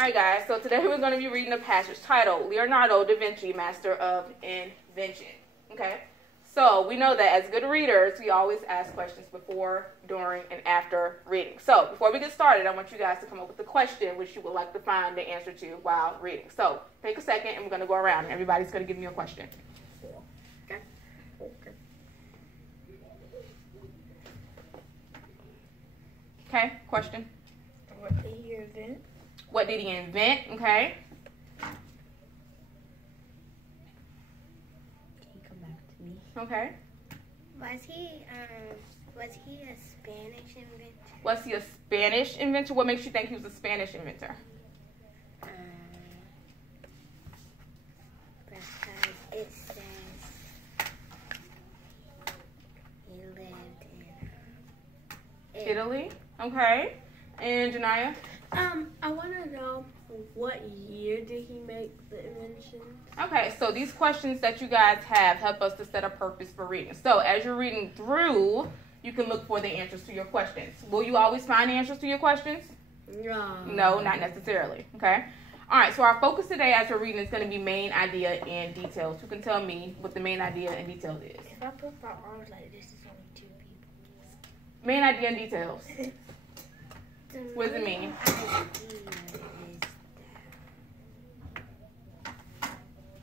Alright guys, so today we're going to be reading a passage titled Leonardo da Vinci, Master of Invention. Okay, so we know that as good readers, we always ask questions before, during, and after reading. So before we get started, I want you guys to come up with a question which you would like to find the answer to while reading. So take a second and we're going to go around and everybody's going to give me a question. Okay, question. What did he invent? What did he invent? Okay. Can you come back to me? Okay. Was he a Spanish inventor? Was he a Spanish inventor? What makes you think he was a Spanish inventor? Because it says he lived in Italy. Okay. And Janaya? I want to know what year did he make the invention? Okay, so these questions that you guys have help us to set a purpose for reading. So as you're reading through, you can look for the answers to your questions. Will you always find the answers to your questions? No. No, not necessarily. Okay. All right, so our focus today as we're reading is going to be main idea and details. Who can tell me what the main idea and details is? If I put my arms like this, it's only two people. Main idea and details. What does it mean?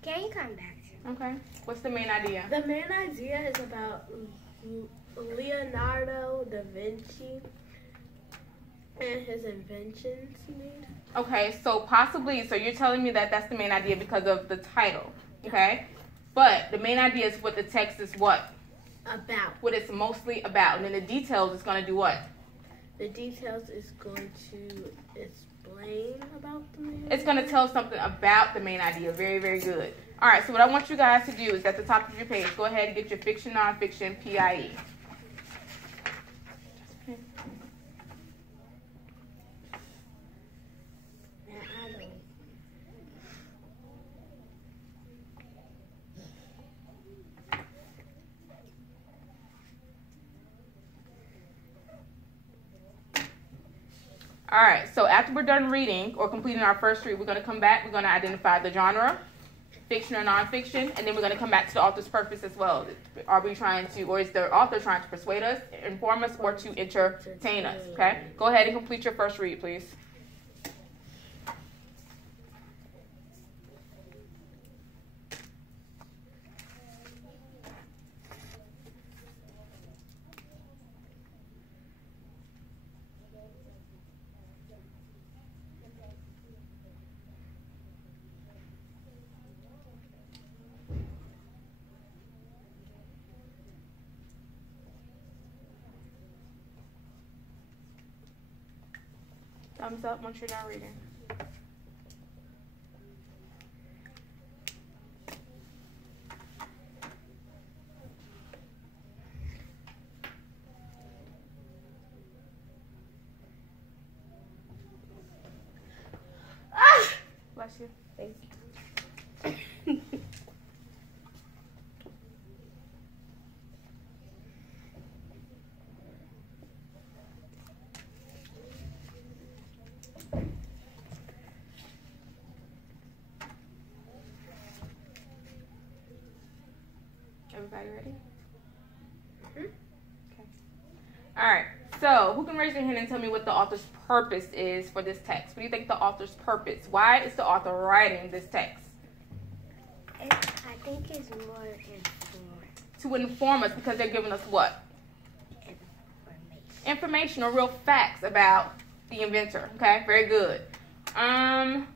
Can you come back? Okay. What's the main idea? The main idea is about Leonardo da Vinci and his inventions he made. Okay, so possibly, so you're telling me that that's the main idea because of the title, okay? But the main idea is what the text is what? About. What it's mostly about. And then the details is going to do what? The details is going to explain about the main It's going to tell something about the main idea. Very, very good. All right, so what I want you guys to do is at the top of your page, go ahead and get your fiction, nonfiction, PIE. All right, so after we're done reading or completing our first read, we're going to come back. We're going to identify the genre, fiction or nonfiction, and then we're going to come back to the author's purpose as well. Are we trying to, or is the author trying to persuade us, inform us, or to entertain us? Okay, go ahead and complete your first read, please. Thumbs up once you're done reading. Bless you. Thank you. Everybody ready? Okay. All right. So, who can raise their hand and tell me what the author's purpose is for this text? What do you think the author's purpose? Why is the author writing this text? I think it's more informed. To inform us, because they're giving us what? Information or real facts about the inventor. Okay, very good.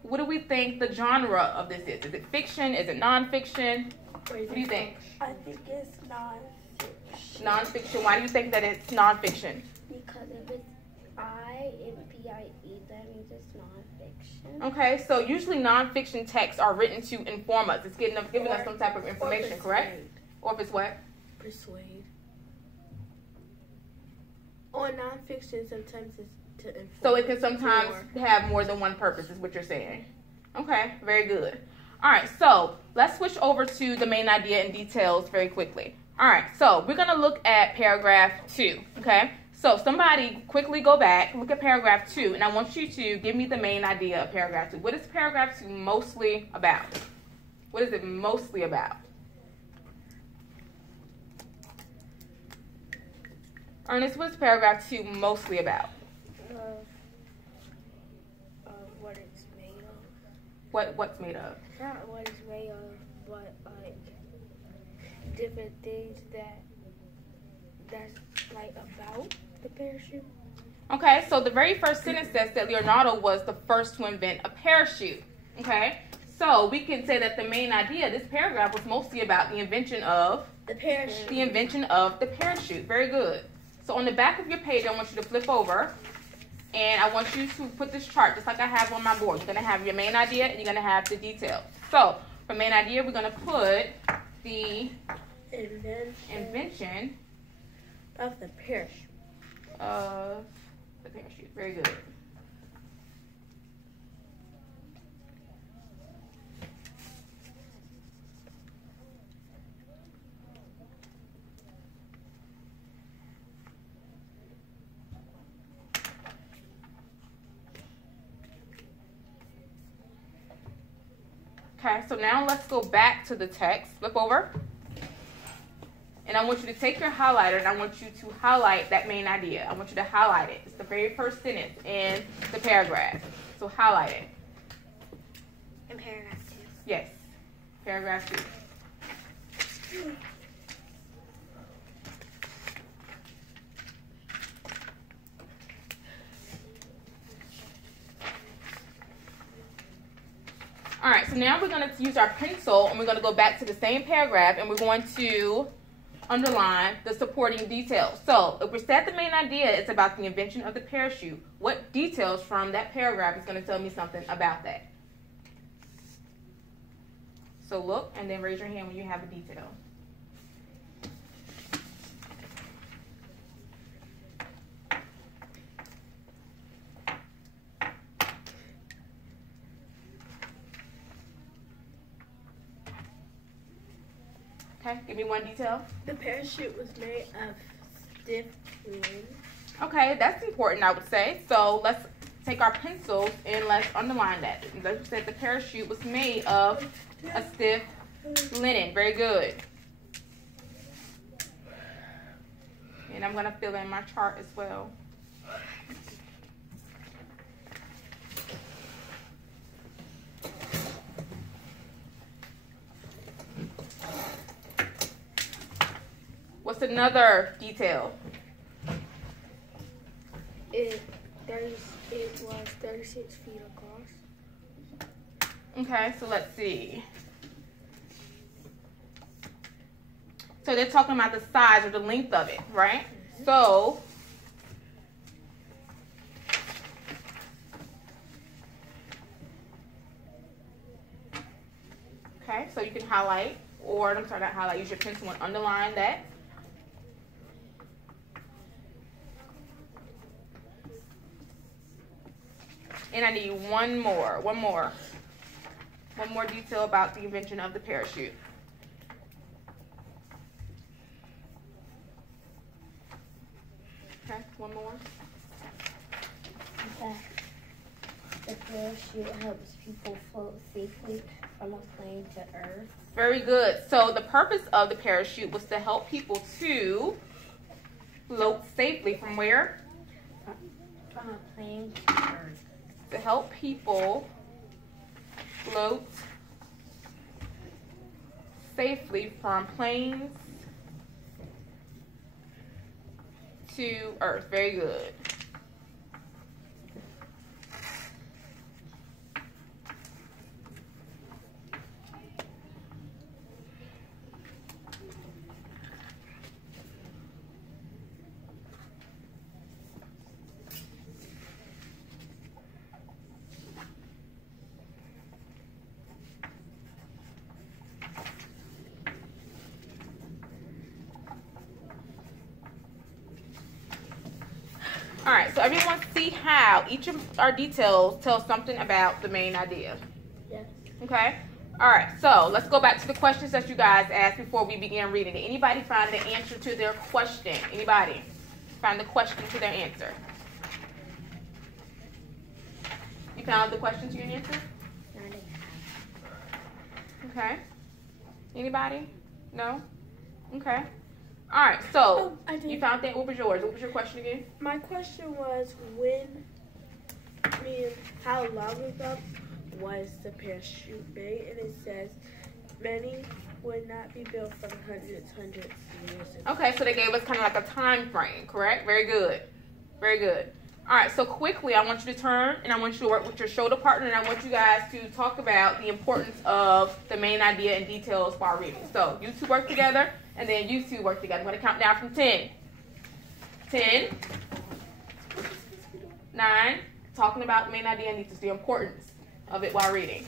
What do we think the genre of this is? Is it fiction? Is it nonfiction? What do you think? I think it's nonfiction. Nonfiction. Why do you think that it's nonfiction? Because if it's I-N-P-I-E, that means it's nonfiction. Okay, so usually nonfiction texts are written to inform us. It's giving us some type of information, correct? Or if it's what? Persuade. Or nonfiction sometimes is to inform. So it can sometimes have more than one purpose, is what you're saying. Okay, very good. All right, so let's switch over to the main idea and details very quickly. All right, so we're going to look at paragraph 2, okay? So somebody quickly go back, look at paragraph 2, and I want you to give me the main idea of paragraph 2. What is paragraph 2 mostly about? What is it mostly about? Ernest, what is paragraph 2 mostly about? What it's made of. What's made of? Not what it's made of, but like different things that's like about the parachute. Okay, so the very first sentence says that Leonardo was the first to invent a parachute. Okay, so we can say that the main idea of this paragraph was mostly about the invention of The parachute. the invention of the parachute. Very good. So on the back of your page, I want you to flip over, and I want you to put this chart just like I have on my board. You're going to have your main idea, and you're going to have the details. So for main idea, we're going to put the invention of the parachute. of the parachute. Very good. Okay, so now let's go back to the text. Flip over. And I want you to take your highlighter and I want you to highlight that main idea. I want you to highlight it. It's the very first sentence in the paragraph. So highlight it. In paragraph 2. Yes. Paragraph 2. All right, so now we're going to use our pencil and we're going to go back to the same paragraph and we're going to underline the supporting details. So if we said the main idea is about the invention of the parachute, what details from that paragraph is going to tell me something about that? So look and then raise your hand when you have a detail. Okay, give me one detail. The parachute was made of stiff linen. Okay, that's important, I would say. So let's take our pencils and let's underline that. Let's say the parachute was made of a stiff linen. Very good. And I'm going to fill in my chart as well. What's another detail? It was 36 feet across. Okay, so let's see. So they're talking about the size or the length of it, right? So okay, so you can highlight, or I'm sorry, not highlight, use your pencil and underline that. And I need one more detail about the invention of the parachute. Okay, one more. The parachute helps people float safely from a plane to Earth. Very good. So the purpose of the parachute was to help people to float safely from where? From a plane to Earth. To help people float safely from planes to Earth. Very good. All right, so everyone see how each of our details tell something about the main idea. Yes. Okay? All right, so let's go back to the questions that you guys asked before we began reading. Did anybody find the answer to their question? Anybody? find the question to their answer. You found the question to your answer? Okay. Anybody? No? Okay. All right, so you found that. What was yours? What was your question again? My question was how long ago was the parachute made? And it says many would not be built for hundreds of years ago. Okay, so they gave us kind of like a time frame, correct? Very good. Very good. All right, so quickly, I want you to turn, and I want you to work with your shoulder partner, and I want you guys to talk about the importance of the main idea and details while reading. So you two work together, and then you two work together. I'm going to count down from 10. 10, 9, talking about the main idea and details, the importance of it while reading.